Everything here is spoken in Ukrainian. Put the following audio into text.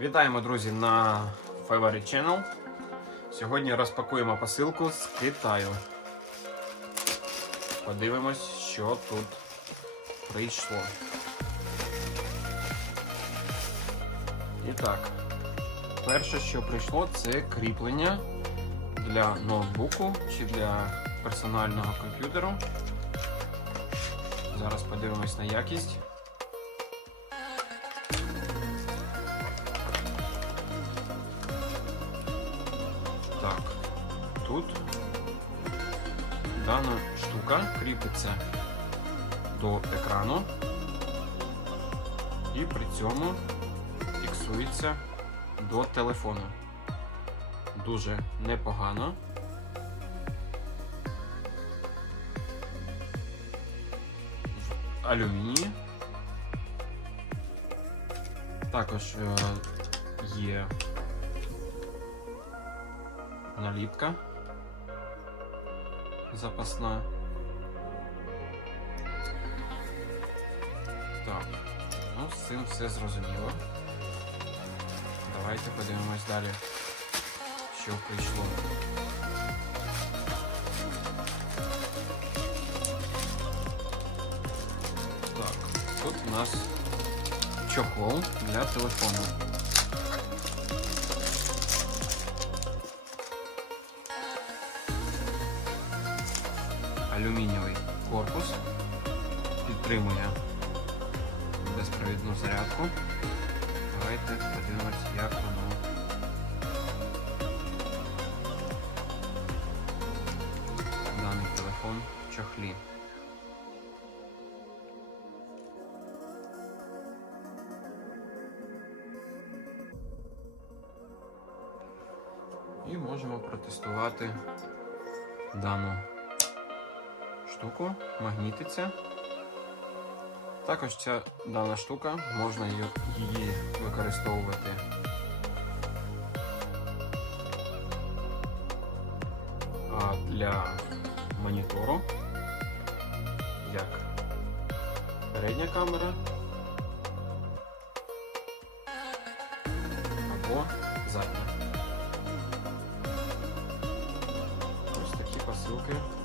Вітаємо, друзі, на Favorite Channel. Сьогодні розпакуємо посилку з Китаю. Подивимось, що тут прийшло. І так, перше, що прийшло, це кріплення для ноутбуку чи для персонального комп'ютеру. Зараз подивимось на якість. Так, тут дана штука кріпиться до екрану і при цьому фіксується до телефону. Дуже непогано. В алюмінії. Також е, є наліпка запасна. Так, ну з цим все зрозуміло. Давайте подивимось далі, що прийшло. Так, тут у нас чохол для телефону. Алюмінієвий корпус підтримує безпровідну зарядку. Давайте подивимось, як воно. Даний телефон в чохлі. І можемо протестувати дану штуку, магнітиться. Також ця дана штука, можна її використовувати для монітору, як передня камера або задня. Ось такі посилки.